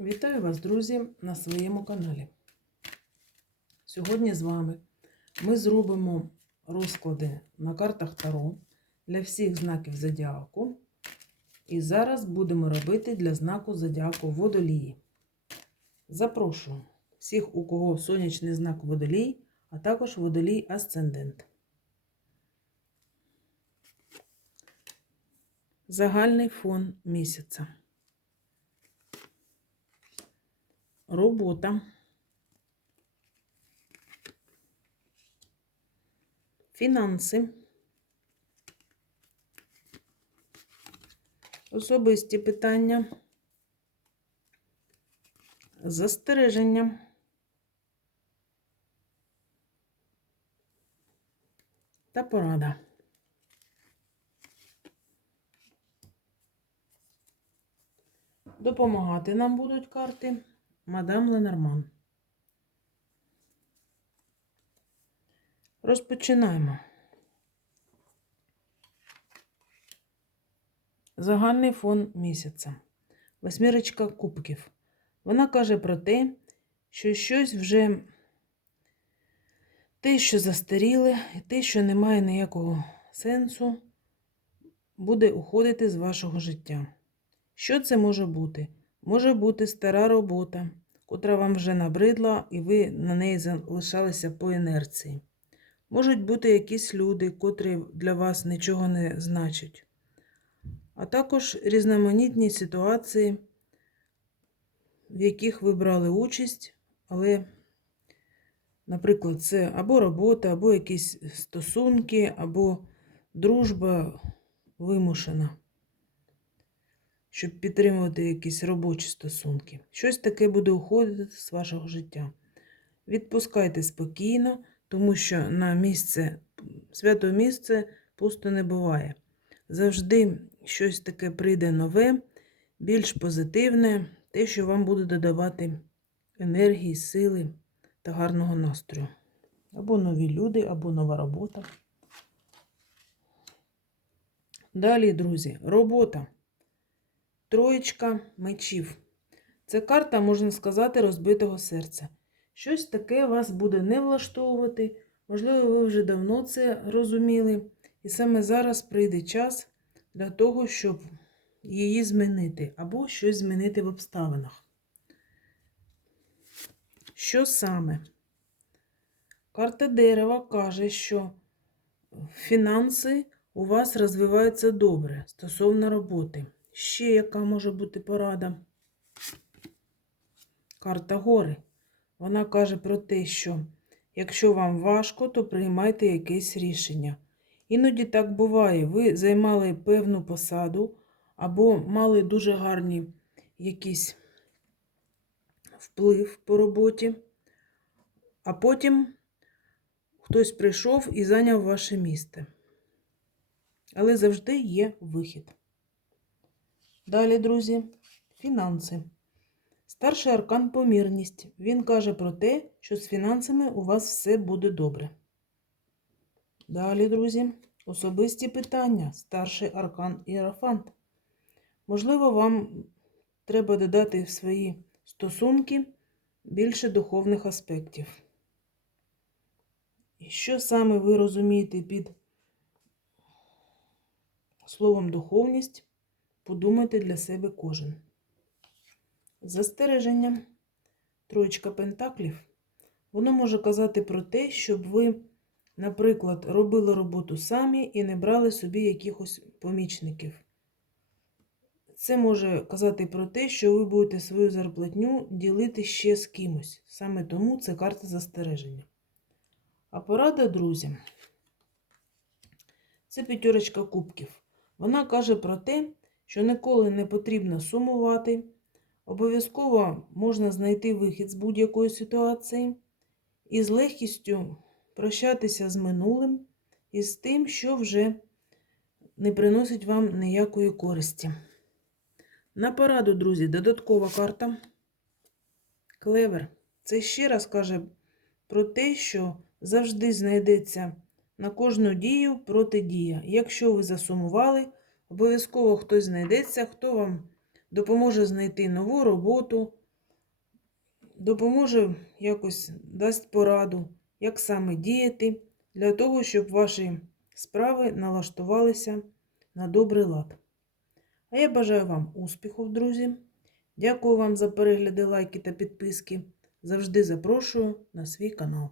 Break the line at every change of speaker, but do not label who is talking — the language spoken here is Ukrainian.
Вітаю вас, друзі, на своєму каналі. Сьогодні з вами ми зробимо розклади на картах Таро для всіх знаків зодіаку. І зараз будемо робити для знаку зодіаку водолії. Запрошую всіх, у кого сонячний знак водолій, а також водолій асцендент. Загальний фон місяця. Робота. Фінанси. Особисті питання. Застереження. Та порада. Допомагати нам будуть карти мадам Ленорман. Розпочинаємо. Загальний фон місяця. Восьмірочка кубків. Вона каже про те, що щось вже те, що застаріле, і те, що не має ніякого сенсу, буде уходити з вашого життя. Що це може бути? Може бути стара робота, котра вам вже набридла, і ви на неї залишалися по інерції. Можуть бути якісь люди, котрі для вас нічого не значать. А також різноманітні ситуації, в яких ви брали участь, але, наприклад, це або робота, або якісь стосунки, або дружба вимушена щоб підтримувати якісь робочі стосунки. Щось таке буде уходити з вашого життя. Відпускайте спокійно, тому що на місце, свято місце пусто не буває. Завжди щось таке прийде нове, більш позитивне, те, що вам буде додавати енергії, сили та гарного настрою. Або нові люди, або нова робота. Далі, друзі, робота. Троєчка мечів. Це карта, можна сказати, розбитого серця. Щось таке вас буде не влаштовувати. Можливо, ви вже давно це розуміли. І саме зараз прийде час для того, щоб її змінити, або щось змінити в обставинах. Що саме? Карта дерева каже, що фінанси у вас розвиваються добре стосовно роботи. Ще яка може бути порада? Карта гори. Вона каже про те, що якщо вам важко, то приймайте якесь рішення. Іноді так буває. Ви займали певну посаду або мали дуже гарні якийсь вплив по роботі, а потім хтось прийшов і зайняв ваше місце. Але завжди є вихід. Далі, друзі, фінанси. Старший аркан помірність. Він каже про те, що з фінансами у вас все буде добре. Далі, друзі, особисті питання. Старший аркан іерофант. Можливо, вам треба додати в свої стосунки більше духовних аспектів. І що саме ви розумієте під словом духовність? Подумайте для себе кожен. Застереження. Троєчка пентаклів. Воно може казати про те, щоб ви, наприклад, робили роботу самі і не брали собі якихось помічників. Це може казати про те, що ви будете свою зарплатню ділити ще з кимось. Саме тому це карта застереження. А порада друзям. Це п'ятерочка кубків. Вона каже про те, що ніколи не потрібно сумувати, обов'язково можна знайти вихід з будь-якої ситуації і з легкістю прощатися з минулим і з тим, що вже не приносить вам ніякої користі. На пораду, друзі, додаткова карта. Клевер. Це ще раз каже про те, що завжди знайдеться на кожну дію протидія. Якщо ви засумували, Обов'язково хтось знайдеться, хто вам допоможе знайти нову роботу, допоможе якось дасть пораду, як саме діяти для того, щоб ваші справи налаштувалися на добрий лад. А я бажаю вам успіху, друзі. Дякую вам за перегляди, лайки та підписки. Завжди запрошую на свій канал.